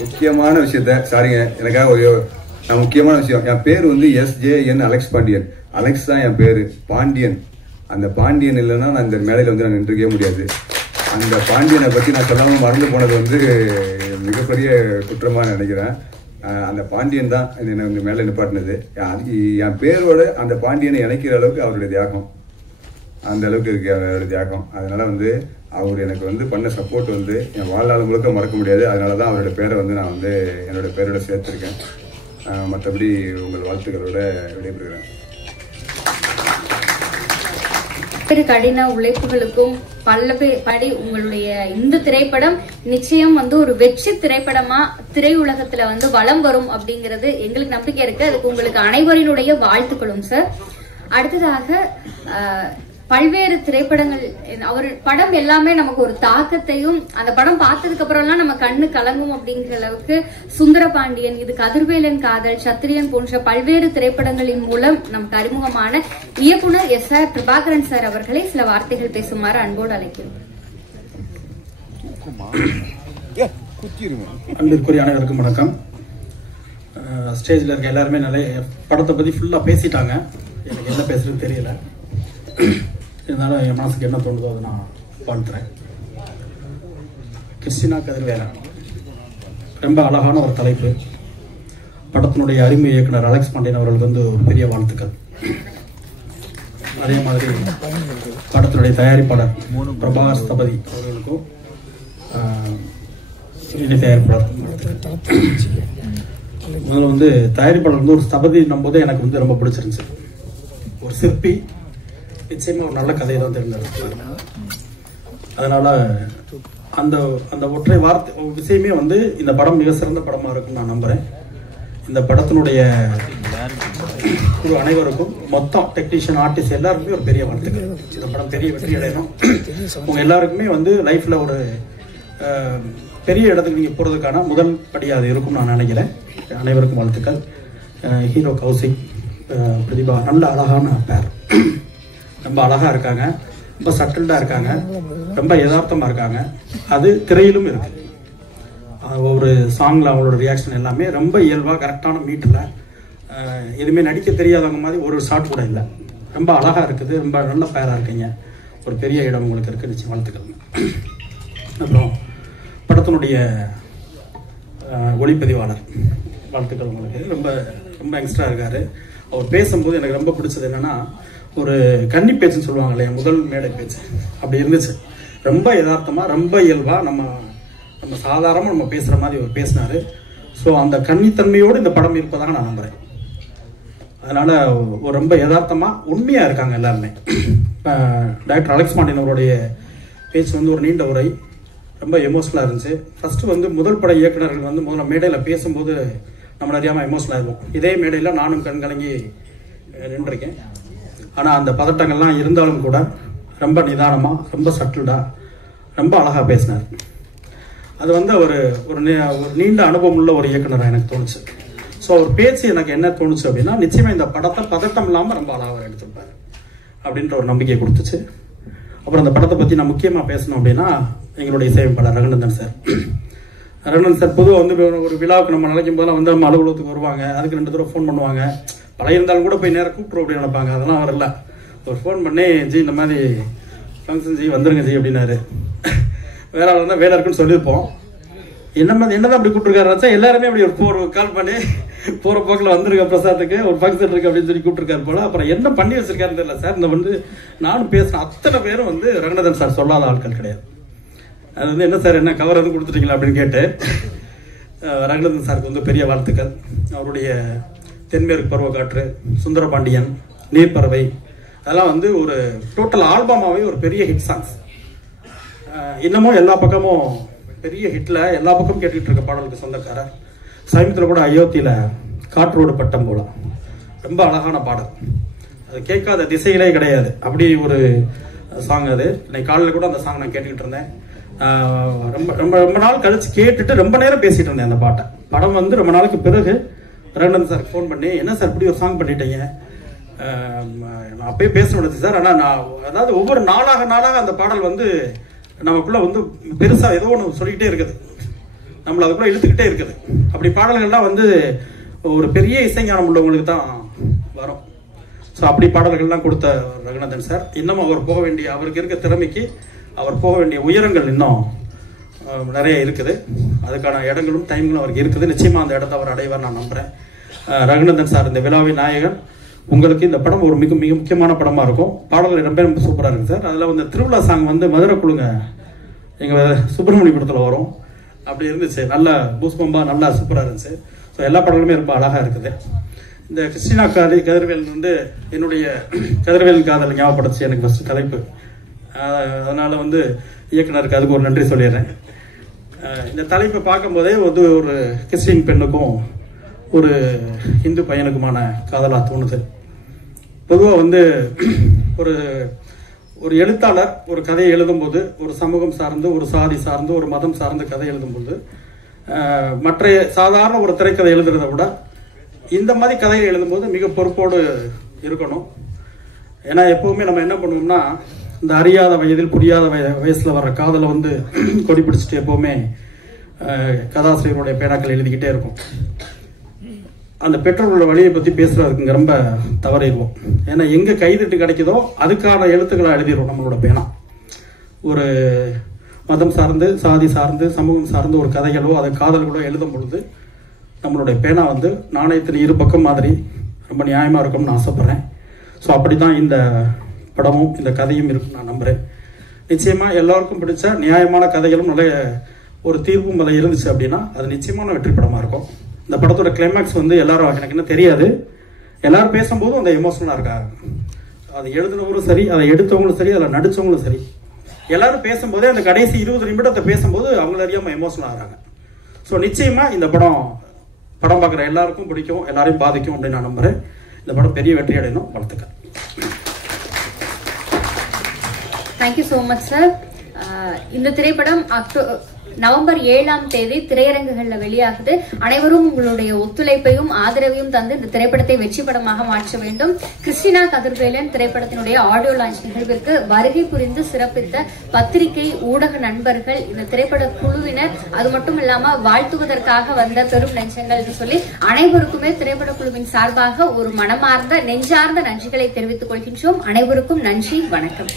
முக்கியமான விஷயத்த சாரிங்க எனக்காக ஒரு முக்கியமான விஷயம். என் பேர் வந்து SJN அலெக்ஸ் பாண்டியன். அலெக்ஸ் தான் என் பேரு. பாண்டியன், அந்த பாண்டியன் இல்லைன்னா நான் இந்த மேடையில் வந்து நான் நின்றுக்கவே முடியாது. அந்த பாண்டியனை பற்றி நான் சொல்லாமல் மறந்து போனது வந்து மிகப்பெரிய குற்றமாக நினைக்கிறேன். அந்த பாண்டியன் தான் என்னை இந்த மேலே நிப்பாட்டினது. என் பேரோட அந்த பாண்டியனை இணைக்கிற அளவுக்கு அவருடைய தியாகம், அந்த அளவுக்கு இருக்கு அவருடைய தியாகம். அதனால வந்து அவர் எனக்கு வந்து பண்ண சப்போர்ட் வந்து என் வாழ்நாள் முழுக்க மறக்க முடியாது. அதனால தான் அவருடைய பேரை வந்து நான் வந்து என்னோட பேரோட சேர்த்துருக்கேன். மற்றபடி உங்கள் வாழ்த்துக்களோட விடைபெறுகிறேன். கடின உழைப்புகளுக்கும் படி உங்களுடைய இந்த திரைப்படம் நிச்சயம் வந்து ஒரு வெற்றி திரைப்படமா திரையுலகத்துல வந்து வலம் வரும் அப்படிங்கிறது எங்களுக்கு நம்பிக்கை இருக்கு. அதுக்கு உங்களுக்கு அனைவரினுடைய வாழ்த்துக்களும் சார். அடுத்ததாக பல்வேறு திரைப்படங்கள் அவர் படம் எல்லாமே நமக்கு ஒரு தாக்கத்தையும், அந்த படம் பார்த்ததுக்கு அப்புறம் எல்லாம் நம்ம கண்ணு கலங்கும் அப்படிங்கிற அளவுக்கு சுந்தரபாண்டியன், இது கதிர்வேலன் காதல், சத்திரியன் போன்ற பல்வேறு திரைப்படங்களின் மூலம் நமக்கு அறிமுகமான இயக்குனர் SR பிரபாகரன் சார் அவர்களை சில வார்த்தைகள் பேசுமாறு அன்போடு அழைக்கிறோம். அன்பிற்குரிய அனைவருக்கும் வணக்கம். ஸ்டேஜ்ல இருக்க எல்லாருமே நிறைய படத்தை பத்தி ஃபுல்லா பேசிட்டாங்க. எனக்கு என்ன பேசுறதுன்னு தெரியல. இருந்தாலும் என் மனசுக்கு என்ன தோணுதோ அதை நான் வாழ்த்துறேன். கிறிஸ்டினா கதிர்வேலன் ரொம்ப அழகான ஒரு தலைப்பு. படத்தினுடைய அறிமுக இயக்குனர் அலெக்ஸ் பாண்டியன் அவர்களுக்கு வந்து ஒரு பெரிய வாழ்த்துக்கள். அதே மாதிரி படத்தினுடைய தயாரிப்பாளர் பிரபாகர் ஸ்தபதி அவர்களுக்கும் இணை தயாரிப்பாளர் முதல்ல வந்து தயாரிப்பாளர் வந்து ஒரு ஸ்தபதி போது எனக்கு வந்து ரொம்ப பிடிச்சிருந்துச்சு. ஒரு சிற்பி நிச்சயமா ஒரு நல்ல கதையை தான் தேர்ந்தெடுத்தார். அதனால அந்த அந்த ஒற்றை வார்த்தை விஷயமே வந்து இந்த படம் மிக சிறந்த படமா இருக்குன்னு நான் நம்புறேன். இந்த படத்தினுடைய குழு அனைவருக்கும், மொத்தம் டெக்னீஷியன், ஆர்டிஸ்ட் எல்லாருக்குமே ஒரு பெரிய வாழ்த்துக்கள். இந்த படம் பெரிய வெற்றி அடையணும். உங்க எல்லாருக்குமே வந்து லைஃப்ல ஒரு பெரிய இடத்துக்கு நீங்க போறதுக்கான முதல் படியா அது இருக்கும் நான் நினைக்கிறேன். அனைவருக்கும் வாழ்த்துக்கள். ஹீரோ கௌசிக், பிரதிபா நல்ல அழகான பேர், ரொம்ப அழகா இருக்காங்க, ரொம்ப சட்டில்டா இருக்காங்க, ரொம்ப யதார்த்தமா இருக்காங்க. அது திரையிலும் இருக்கு. ஒரு சாங்ல அவங்களோட ரியாக்ஷன் எல்லாமே ரொம்ப இயல்பா கரெக்டான மீட்டர்ல, எதுவுமே நடிக்க தெரியாதவங்க மாதிரி ஒரு ஷாட் கூட இல்லை. ரொம்ப அழகா இருக்குது. ரொம்ப நல்ல பேரா இருக்கீங்க. ஒரு பெரிய இடம் உங்களுக்கு இருக்கு. நிச்சயம் வாழ்த்துக்கள். அப்புறம் படத்தினுடைய ஒளிப்பதிவாளர் வாழ்த்துக்கள் உங்களுக்கு. ரொம்ப ரொம்ப யங்ஸ்டரா இருக்காரு. அவர் பேசும்போது எனக்கு ரொம்ப பிடிச்சது என்னன்னா, ஒரு கன்னி பேச்சுன்னு சொல்லுவாங்க இல்லையா, முதல் மேடை பேச்சு அப்படி இருந்துச்சு. ரொம்ப யதார்த்தமா, ரொம்ப இயல்பா, நம்ம சாதாரணமா நம்ம பேசுற மாதிரி அவர் பேசினாரு. ஸோ அந்த கன்னித்தன்மையோடு இந்த படம் இருப்பதாக நான் நம்புறேன். அதனால ரொம்ப யதார்த்தமா உண்மையா இருக்காங்க எல்லாருமே. டாக்டர் அலெக்ஸ் பாண்டியன் அவருடைய பேச்சு வந்து ஒரு நீண்ட உரை, ரொம்ப எமோஷனலா இருந்துச்சு. ஃபர்ஸ்ட் வந்து முதல் பட இயக்குநர்கள் வந்து முதல்ல மேடையில பேசும்போது நம்மள அறியாம எமோஷனல் ஆகும். இதே மேடையில நானும் கண் கலங்கி நின்றிருக்கேன். ஆனா அந்த பதட்டங்கள்லாம் இருந்தாலும் கூட ரொம்ப நிதானமா, ரொம்ப சட்டில்டா, ரொம்ப அழகா பேசினார். அது வந்து ஒரு நீண்ட அனுபவம் உள்ள ஒரு இயக்குனராக எனக்கு தோணுச்சு. ஸோ அவர் பேச்சு எனக்கு என்ன தோணுச்சு அப்படின்னா, நிச்சயமா இந்த படத்தை பதட்டம் இல்லாம ரொம்ப அழகாக எடுத்திருப்பாரு அப்படின்ற ஒரு நம்பிக்கை கொடுத்துச்சு. அப்புறம் அந்த படத்தை பத்தி நான் முக்கியமா பேசணும் அப்படின்னா, எங்களுடைய இசையமைப்பாளர் ரகுநந்தன் சார். ரகுநந்தன் சார் பொதுவாக வந்து ஒரு விழாவுக்கு நம்ம நினைக்கும் போதெல்லாம் வந்து நம்ம அலுவலகத்துக்கு வருவாங்க. அதுக்கு 2 தடவை ஃபோன் பண்ணுவாங்க. பழைய இருந்தாலும் கூட போய் நேரம் கூப்பிட்றோம் அப்படின்னு நினைப்பாங்க. அதெல்லாம் வரல. ஒரு ஃபோன் பண்ணி, ஜி இந்த மாதிரி ஃபங்க்ஷன் ஜி வந்துருங்க ஜி அப்படின்னாரு. வேற ஆள் இருந்தால் வேலை இருக்குன்னு சொல்லியிருப்போம். என்னதான் அப்படி கூப்பிட்டுருக்காரு, எல்லாருமே அப்படி ஒரு கால் பண்ணி போற போக்கில் வந்துருக்க பிரசாத்துக்கு ஒரு ஃபங்க்ஷன் இருக்கு அப்படின்னு சொல்லி கூப்பிட்டுருக்காரு போல. அப்புறம் என்ன பண்ணி வச்சிருக்காருன்னு தெரியல சார். இந்த வந்து நானும் பேசின அத்தனை பேரும் வந்து ரகுநந்தன் சார் சொல்லாத ஆட்கள் கிடையாது. அது வந்து என்ன சார், என்ன கவர் எதுவும் கொடுத்துட்டீங்களா அப்படின்னு கேட்டு ரகுநந்தன் சாருக்கு வந்து பெரிய வாழ்த்துக்கள். அவருடைய தென்மேற்கு பருவக்காற்று, சுந்தரபாண்டியன், நீர்ப்பறவை, அதெல்லாம் வந்து ஒரு டோட்டல் ஆல்பமாவே ஒரு பெரிய ஹிட் சாங்ஸ். இன்னமும் எல்லா பக்கமும் பெரிய ஹிட்ல எல்லா பக்கமும் கேட்டுக்கிட்டு இருக்க பாடலுக்கு சொந்தக்காரர். சமீபத்தில் கூட அயோத்தியில காற்றோடு பட்டம் போல ரொம்ப அழகான பாடல். அது கேட்காத திசைகளே கிடையாது, அப்படி ஒரு சாங் அது. இன்னைக்கு காலையில் கூட அந்த சாங் நான் கேட்டுக்கிட்டு இருந்தேன். ரொம்ப ரொம்ப ரொம்ப நாள் கழிச்சு கேட்டுட்டு ரொம்ப நேரம் பேசிட்டு இருந்தேன் அந்த பாட்டை. படம் வந்து ரொம்ப நாளுக்கு பிறகு ரகுநந்தன் சார் ஃபோன் பண்ணி, என்ன சார் இப்படி ஒரு சாங் பண்ணிட்டீங்க, நான் அப்பயே பேச முடியாது சார். ஆனால் நான் அதாவது ஒவ்வொரு நாளாக அந்த பாடல் வந்து நமக்குள்ள வந்து பெருசா ஏதோ ஒன்று சொல்லிக்கிட்டே இருக்குது. நம்மள அதுக்குள்ள இழுத்துக்கிட்டே இருக்குது. அப்படி பாடல்கள்லாம் வந்து ஒரு பெரிய இசைஞானம் உள்ளவங்களுக்கு தான் வரும். ஸோ அப்படி பாடல்கள்லாம் கொடுத்த ரகுநந்தன் சார் இன்னும் அவர் போக வேண்டிய, அவருக்கு இருக்க திறமைக்கு அவர் போக வேண்டிய உயரங்கள் இன்னும் நிறைய இருக்குது. அதுக்கான இடங்களும் டைம்களும் அவருக்கு இருக்குது. நிச்சயமா அந்த இடத்த அவர் அடைவார் நான் நம்புறேன். ரகுநந்தன் சார் இந்த விழாவின் நாயகன். உங்களுக்கு இந்த படம் ஒரு மிக மிக முக்கியமான படமா இருக்கும். பாடல்கள் ரொம்ப சூப்பரா இருக்கு சார். அதுல வந்து திருவிழா சாங் வந்து மதுரை குழுங்க எங்க சுப்பிரமணியபுரத்துல வரும். அப்படி இருந்துச்சு, நல்ல பூஸ்பம்பா நல்லா சூப்பரா இருந்துச்சு. ஸோ எல்லா படங்களுமே ரொம்ப அழகா இருக்குது. இந்த கிறிஸ்டினா கதிர்வேல் வந்து என்னுடைய கதிர்வேல் காதல் ஞாபகப்படுத்தி எனக்கு ஃபர்ஸ்ட் தலைப்பு. அதனால வந்து இயக்குனருக்கு அதுக்கு ஒரு நன்றி சொல்லிடுறேன். இந்த தலைப்பை பார்க்கும் போதே வந்து ஒரு கிறிஸ்டின் பெண்ணுக்கும் ஒரு இந்து பையனுக்குமான காதலா தோணுது. பொதுவாக வந்து ஒரு எழுத்தாளர் ஒரு கதையை எழுதும்போது, ஒரு சமூகம் சார்ந்து, ஒரு சாதி சார்ந்து, ஒரு மதம் சார்ந்து கதை எழுதும்போது, மற்ற சாதாரண ஒரு திரைக்கதை எழுதுறதை விட இந்த மாதிரி கதையை எழுதும்போது மிக பொறுப்போடு இருக்கணும். ஏன்னா எப்பவுமே நம்ம என்ன பண்ணுவோம்னா, இந்த அறியாத வயதில் புரியாத வயசுல வர்ற காதலை வந்து கொடி பிடிச்சிட்டு எப்பவுமே கதாசிரியருடைய பேனாக்கள் எழுதிக்கிட்டே இருக்கும். அந்த பெற்றோர்களோட வழியை பத்தி பேசுறதுக்கு ரொம்ப தவறிடுவோம். ஏன்னா எங்க கைதட்டு கிடைக்குதோ அதுக்கான எழுத்துக்களை எழுதிடுவோம் நம்மளோட பேனா. ஒரு மதம் சார்ந்து, சாதி சார்ந்து, சமூகம் சார்ந்து ஒரு கதைகளோ அது காதல்களோ எழுதும் பொழுது நம்மளுடைய பேனா வந்து நாணயத்தின் இரு பக்கம் மாதிரி ரொம்ப நியாயமா இருக்கும்னு ஆசைப்படுறேன். ஸோ அப்படிதான் இந்த படமும் இந்த கதையும் இருக்கும் நான் நம்புறேன். நிச்சயமா எல்லாருக்கும் பிடிச்ச நியாயமான கதைகளும் நல்ல ஒரு தீர்ப்பும் அதில் இருந்துச்சு அப்படின்னா அது நிச்சயமான வெற்றி படமா இருக்கும். இந்த படத்தோட கிளைமேக்ஸ் வந்து எல்லாரும், எனக்கு என்ன தெரியாது, எல்லாரும் பேசும்போதும் அந்த எமோஷனலா இருக்காங்க. அதை எழுதுனவங்களும் சரி, அதை எடுத்தவங்களும் சரி, அதில் நடிச்சவங்களும் சரி, எல்லாரும் பேசும்போதே அந்த கடைசி 20 நிமிடத்தை பேசும்போது அவங்கள அறியாம எமோஷனல் ஆகிறாங்க. ஸோ நிச்சயமா இந்த படம் பார்க்குற எல்லாருக்கும் பிடிக்கும், எல்லாரையும் பாதிக்கும் அப்படின்னு நான் நம்புறேன். இந்த படம் பெரிய வெற்றி அடையணும். வாழ்த்துக்கள். Thank you so much sir. இந்த திரைப்படம் நவம்பர் 7ஆம் தேதி திரையரங்குகள்ல வெளியாகுது. அனைவரும் உங்களுடைய ஒத்துழைப்பையும் ஆதரவையும் தந்து இந்த திரைப்படத்தை வெற்றி படமாக மாற்ற வேண்டும். கிறிஸ்டினா கதிர்வேலன் திரைப்படத்தினுடைய ஆடியோ லான்ச் நிகழ்விற்கு வருகை புரிந்து சிறப்பித்த பத்திரிகை, ஊடக நண்பர்கள், இந்த திரைப்பட குழுவினர், அது மட்டும் இல்லாம வாழ்த்துவதற்காக வந்த பெரும் நெஞ்சங்கள் சொல்லி அனைவருக்குமே திரைப்பட குழுவின் சார்பாக ஒரு மனமார்ந்த நெஞ்சார்ந்த நன்றிகளை தெரிவித்துக் கொள்கின்றோம். அனைவருக்கும் நன்றி, வணக்கம்.